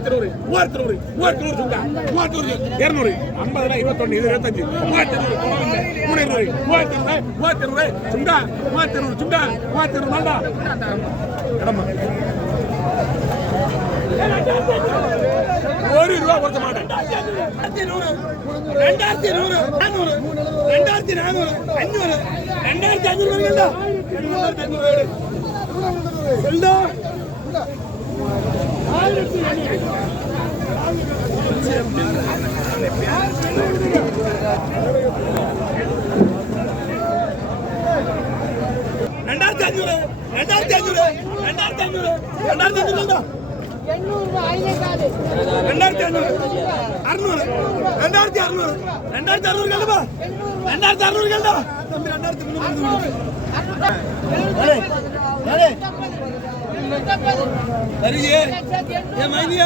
200 ஒரு ரூபா கொடுக்க மாட்டேன். 2100 2400 500 2500 சொல்டா 2600